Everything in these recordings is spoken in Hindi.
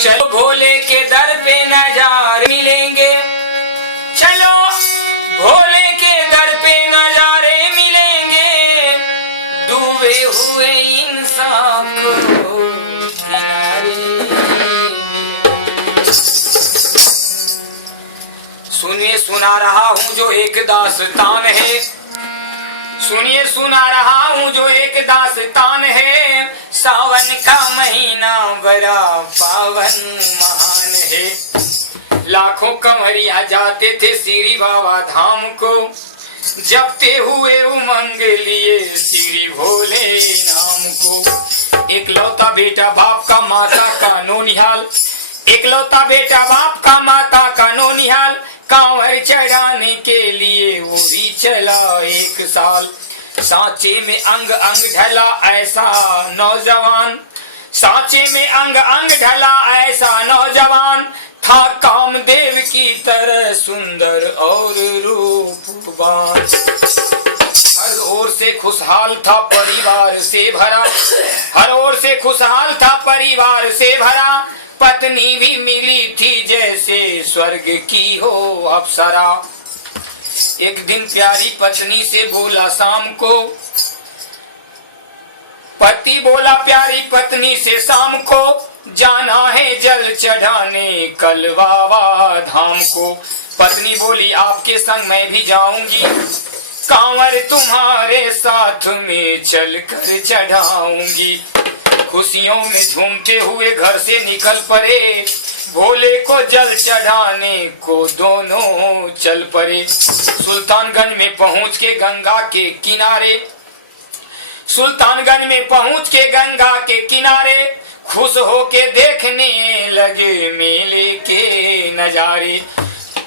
चलो भोले के दर पे नजारे मिलेंगे, चलो भोले के दर पे नजारे मिलेंगे, डूबे हुए इंसान को किनारे मिलेंगे। सुनिए सुना रहा हूँ जो एक दास्तान है, सुनिए सुना रहा हूँ जो एक दास्तान है। सावन का महीना बड़ा पावन महान है। लाखों कंवरिया जाते थे श्री बाबा धाम को, जपते हुए उमंग लिए श्री भोले नाम को। एकलौता बेटा बाप का माता का नोनिहाल, एकलौता बेटा बाप का माता का नोनिहाल, कांवर चढ़ाने के लिए वो भी चला 1 साल। सांचे में अंग अंग ढला ऐसा नौजवान, सांचे में अंग अंग ढला ऐसा नौजवान, था कामदेव की तरह सुंदर और रूपवान। हर ओर से खुशहाल था परिवार से भरा, हर ओर से खुशहाल था परिवार से भरा। पत्नी भी मिली थी जैसे स्वर्ग की हो अप्सरा। एक दिन प्यारी पत्नी से बोला शाम को, पति बोला प्यारी पत्नी से शाम को, जाना है जल चढ़ाने कल बाबा धाम को। पत्नी बोली आपके संग मैं भी जाऊंगी, कांवर तुम्हारे साथ में चल कर चढ़ाऊंगी। खुशियों में झूमते हुए घर से निकल पड़े, भोले को जल चढ़ाने को दोनों चल पड़े। सुल्तानगंज में पहुंच के गंगा के किनारे, सुल्तानगंज में पहुंच के गंगा के किनारे, खुश होके देखने लगे मेले के नजारे।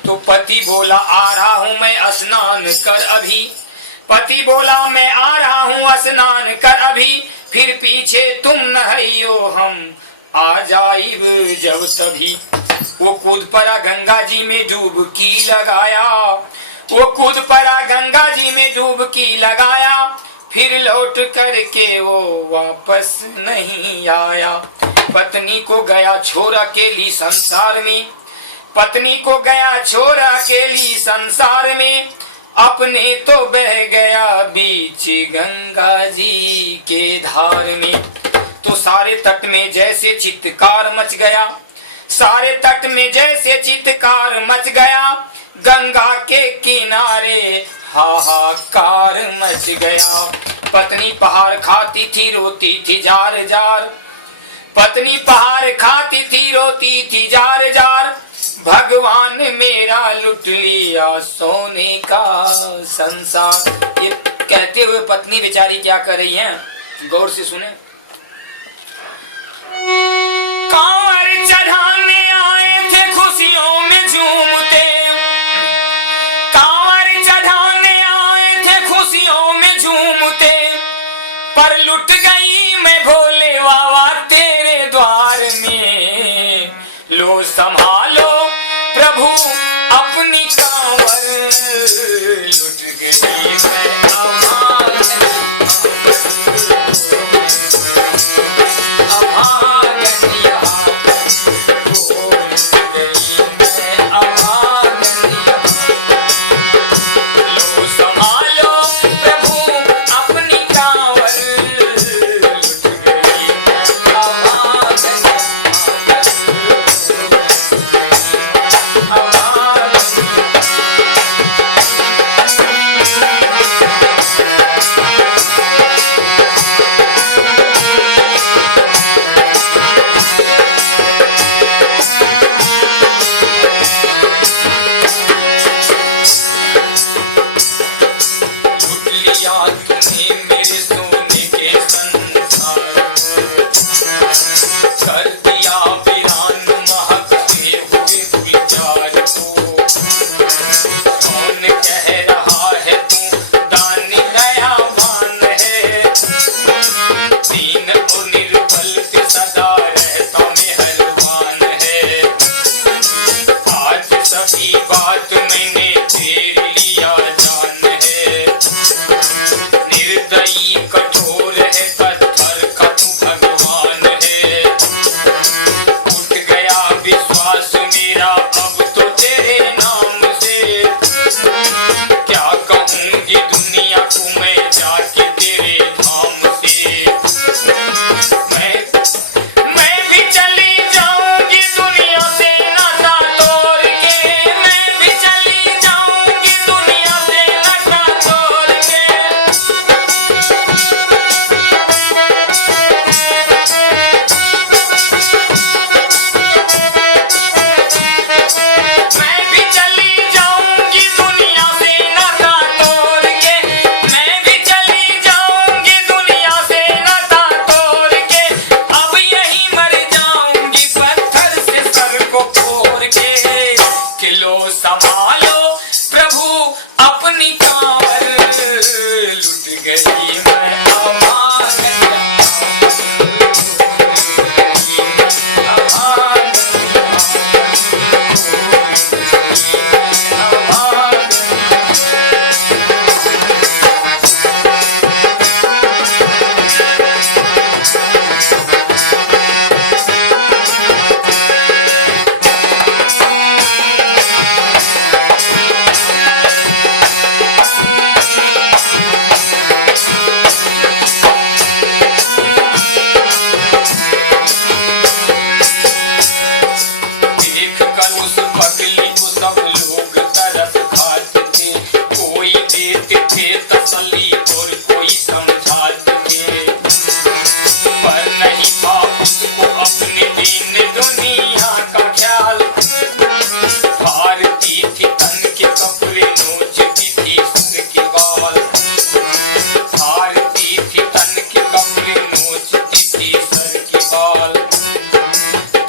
तो पति बोला आ रहा हूँ मैं स्नान कर अभी, पति बोला मैं आ रहा हूँ स्नान कर अभी, फिर पीछे तुम नहाइयो हम आ जाइब जब तभी। वो कूद पड़ा गंगा जी में डुबकी लगाया, वो कूद पड़ा गंगा जी में डुबकी लगाया, फिर लौट करके वो वापस नहीं आया। पत्नी को गया छोड़ अकेली संसार में, पत्नी को गया छोड़ अकेली संसार में, अपने तो बह गया बीच गंगा जी के धार में। तो सारे तट में जैसे चित्कार मच गया, सारे तट में जैसे चित्कार मच गया, गंगा के किनारे हाहाकार मच गया। पत्नी पहाड़ खाती थी रोती थी जार जार, पत्नी पहाड़ खाती थी रोती थी जार जार, भगवान मेरा लुट लिया सोने का संसार। ये कहते हुए पत्नी बेचारी क्या कर रही है, गौर से सुने। कांवर चढ़ाने आए थे खुशियों में झूमते, कांवर चढ़ाने आए थे खुशियों में झूमते, पर लुट गई मैं भोले बाबा तेरे द्वार में। लो संभालो प्रभु अपनी कांवर, लुट गई मैं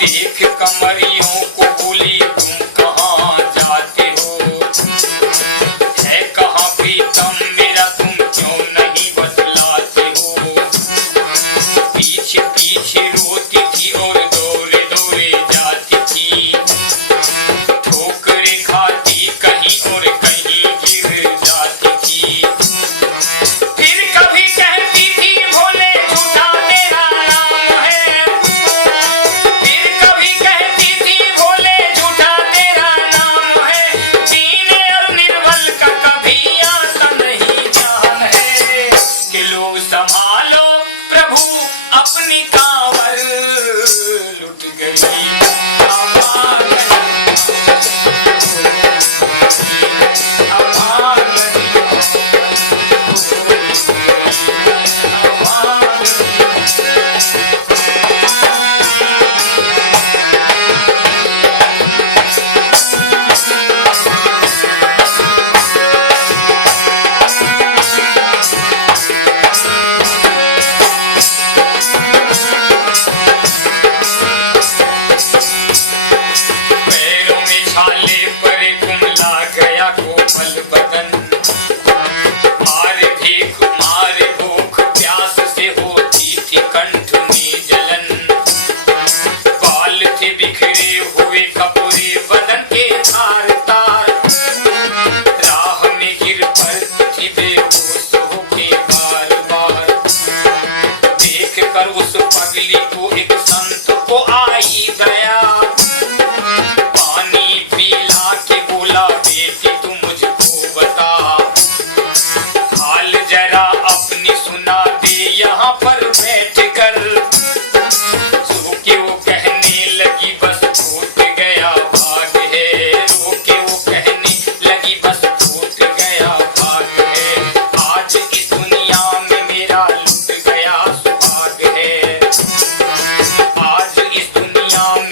देख कमरियों को बोली तुम कहाँ जाते हो, है कहाँ प्रीतम मेरा तुम क्यों नहीं बतलाते हो। पीछे पीछे रोती थी और दौड़े दौड़े जाती थी, ठोकरे खाती कहीं और कहीं गिर जाती थी। फिर कभी कहती थी भोले झूठा तेरा नाम है, फिर कभी कहती थी भोले झूठा तेरा नाम है। दीन और निर्बल का कभी आता नहीं जान है, कि लो संभालो प्रभु अपनी कांवर लुट गई अमान अमान पैरों में छाले पड़े कुमला गया कोमल बदन, मारे भूख प्यास से होती थी कंठ में जलन। बाल थे बिखरे हुए कपड़े बदन के तार तार, राह में गिर पड़ती थी बेहोश होके बार बार। देख कर उस पगली को एक संत को आई दया, पानी पिला के बोला बेटी तू मुझको बता, हाल जरा अपनी सुना दे यहाँ पर बैठ कर। रोके वो कहने लगी बस छूट गया भाग है, रोके वो कहने लगी बस छूट गया भाग है। आज इस दुनिया में मेरा लुट गया सुहाग है, आज इस दुनिया में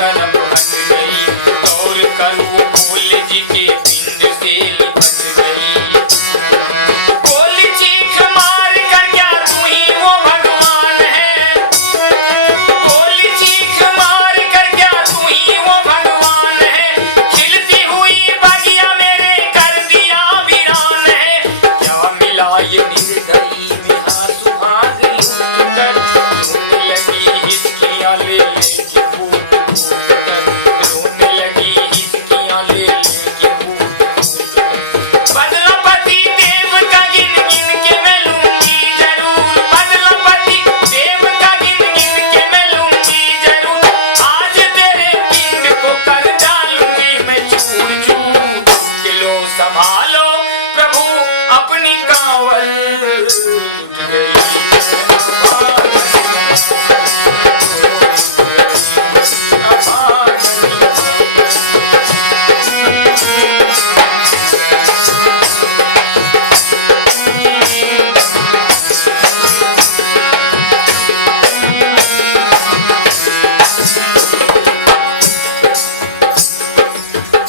करम बन गई। दौड़ कर वो भोले जी के पिंड से लिपट गई। बोली चीख मार कर क्या तू ही वो भगवान है। बोली चीख मार कर क्या तू ही वो भगवान है। खिलती हुई बगिया मेरे कर दिया वीरान है। क्या मिला ये निर्दयी में हाँ सुहाग लूट कर। रोने लगी हिचकियां ले लेके फूट फूट कर। रोने लगी हिचकियां ले लेके फूट फूट कर। बदला पति देव का गिन गिन के मैं लूंगी जरूर। बदला पति देव का गिन गिन के मैं लूंगी जरूर। आज तेरे पिंड को कर डालूंगी मैं चूर चूर। किलो संभालो प्रभु अपनी कांवर लुट गई।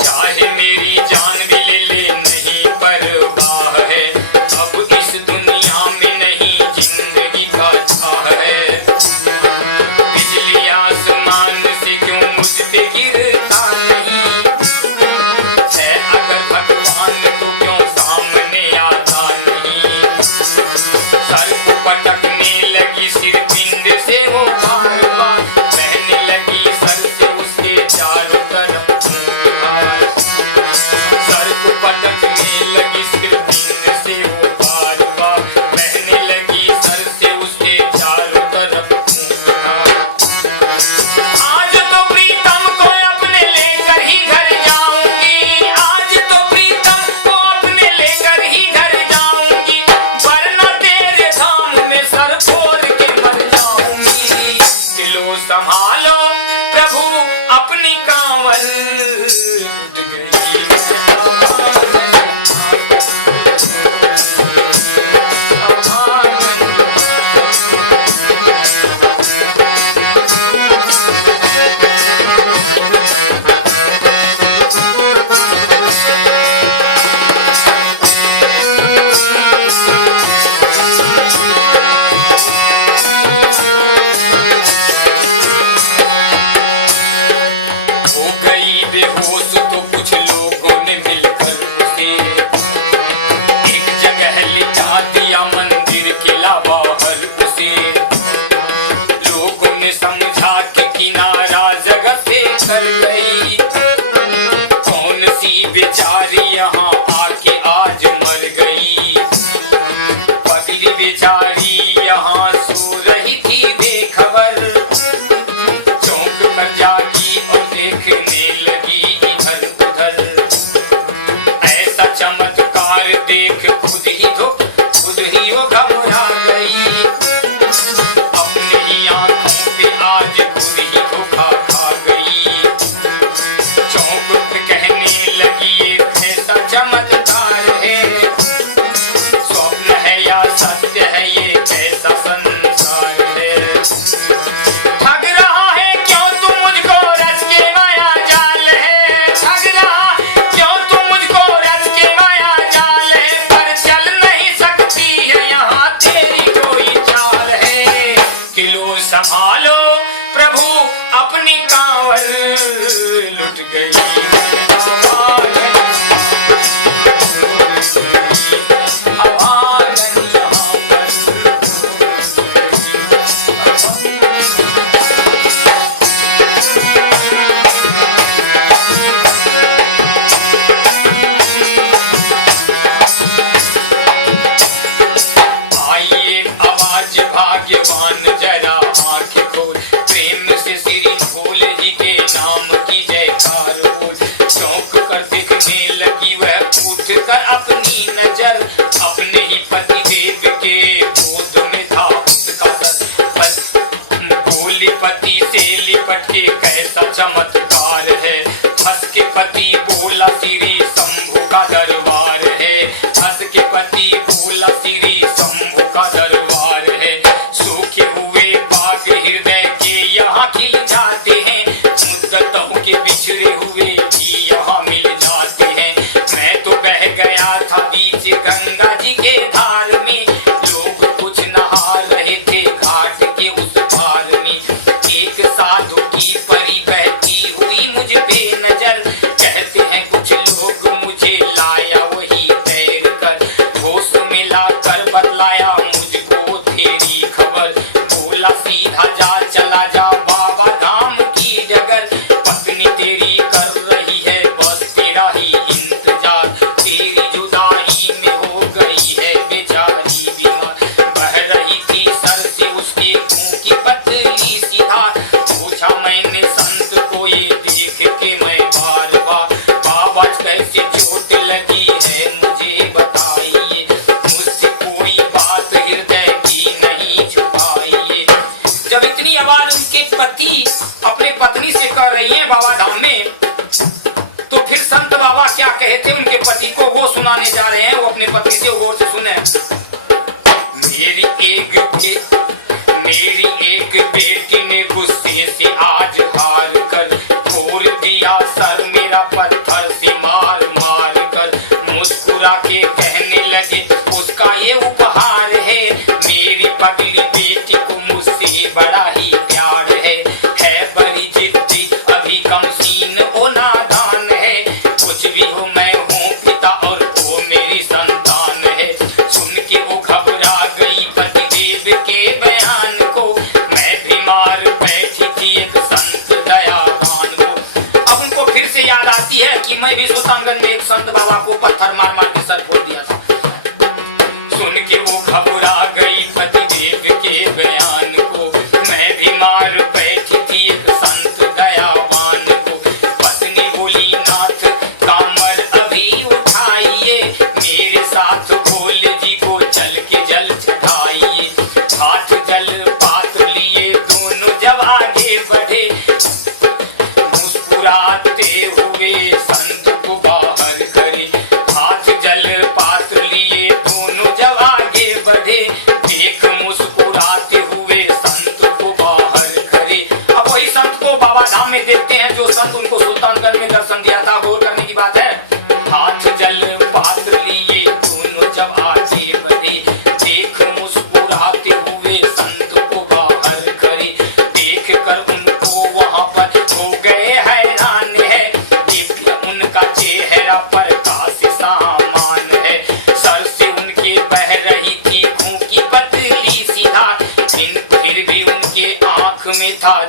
चाहे मेरी जान भी ले ले नहीं परवाह है। अब इस दुनिया में नहीं जिंदगी का चाह है। बिजली आसमान से क्यों मुझ पे गिरता नहीं है। अगर भगवान तो क्यों सामने आता नहीं। सर को पटकने लगी सिर पिंड से वो बार बार। बहने लगी सर से उसके चारों तरफ फूंकार। सर को पटकने लगी सिर पिंड से वो बार बार। बहने लगी सर से उसके चारों तरफ फूंकार। आज तो प्रीतम को अपने लेकर ही घर जाऊंगी। आज तो प्रीतम को अपने लेकर ही घर जाऊंगी। वरना तेरे धाम में सर फोड़ के मर जाऊंगी। किलो संभालो प्रभु अपनी कांवर लुट गई। हो गई बेहोश तो कुछ लोगों ने मिलकर उसे एक जगह लिटा दिया मंदिर के बाहर उसे। लोगों ने समझा कि किनारा जगह से कर गई। कौन सी बेचारी यहाँ आके आज मर गई। पगली बेचारी यहाँ सो रही थी बेखबर। चौंक कर जागी और देखने लगी इधर उधर। ऐसा चमत्कार देख खुद ही वो घबरा गई। अपने ही आंखों पे आज खुद ही धोखा खा गई। चौंक कर कहने लगी ये कैसा चमत्कार है। स्वप्न है या सत्य है ये कैसा संसार है। ठग रहा है क्यों तू मुझको रच के माया जाल है। ठग रहा क्यों तू मुझको रच के माया जाल है। पर चल नहीं सकती है यहाँ तेरी कोई चाल है। किलो संभालो प्रभु अपनी कांवर लुट गई। आइए आवाज भाग्यवान जरा आंखें खोल। प्रेम से श्री भोले जी के नाम की जयकार बोल। चौंक कर देखने लगी वह उठ कर अपनी नजर। अपने ही पति देव के गोद में था उसका सर। बस भोले पति से लिपट के कैसा चमत्कार है। हंस के पति बोला श्री शंभु का दरबार है। हंस के पति बोला श्री शंभु का दरबार है। सूखे हुए बाग हृदय के यहाँ खिल जाते हैं। मुद्दत गंगा जी के धार में। लोग कुछ नहा रहे थे घाट के उस पार में। एक साधु की परी बहती हुई मुझ पे नजर, कहते हैं कुछ लोग मुझे लाया वही तैर कर। होश में लाकर बतलाया मुझको तेरी खबर, बोला सीधा जा चला जा बाबा धाम की डगर। पत्नी तेरी कर रही है बस तेरा ही इंतजार, तेरी जुदाई में हो गई है बेचारी बीमार। बह रही थी सर से उसके मुंह की पतली सी धार, पूछा मैंने संत को ये देख के मैं बार बार, बाबा कैसे चोट लगी है मुझे बताइए, मुझसे कोई बात हृदय की नहीं छुपाइए। जब इतनी आवाज उनके पति अपने पत्नी से कर रही है बाबा धाम में, तो फिर संत बाबा क्या कहते उनके पति को वो सुनाने जा रहे हैं। वो अपने पति से गौर से सुने। मेरी एक बेटी ने गुस्से से आज हार कर फोड़ दिया सर मेरा पत्थर से मार मार कर। मुस्कुरा के कहने लगे उसका ये उपहार है, मेरी पगली बेटी को मुझसे बड़ा ही प्यार है बड़ी जिद्दी अभी कम सीन ओ नादान है। कुछ भी हो मैं हूँ पिता और वो मेरी संतान है। सुन के वो घबरा गई पतिदेव के बयान को, मैं बीमार बैठी थी एक संत दयावान को। अब उनको फिर से याद आती है कि मैं भी सुल्तानगंज में एक संत बाबा को पत्थर मार मार के सर फोड़ दिया था। सुन के वो घबरा गई पतिदेव के बयान को, मैं बीमार बैठी थी एक संत दयावान को। पत्नी बोली नाथ कामर अभी उठाइए, मेरे साथ भोले जी को चल के जल चढ़ाइए। हाथ जल पात्र लिए दोनों जब आगे बढ़े, मुस्कुराते हुए संत को बाहर करे। हाथ जल पात्र लिए दोनों जब आगे बढ़े, देख मुस्कुराते हुए संत को बाहर करे। अब वही संत को बाबा धाम में देखते हैं जो संत उनको सुल्तानगंज में दर्शन दिया था। गौर करने की बात है। हाथ जल पात्र लिए दोनों जब आगे बढ़े, देख मुस्कुराते हुए संत को बाहर करे। देख कर उनको वहां पर हो गए हैरान है, दिव्य उनका चेहरा प्रकाश सामान है। सर से उनके बह रही थी खून की पतली सी धार, फिर भी उनके आंख में था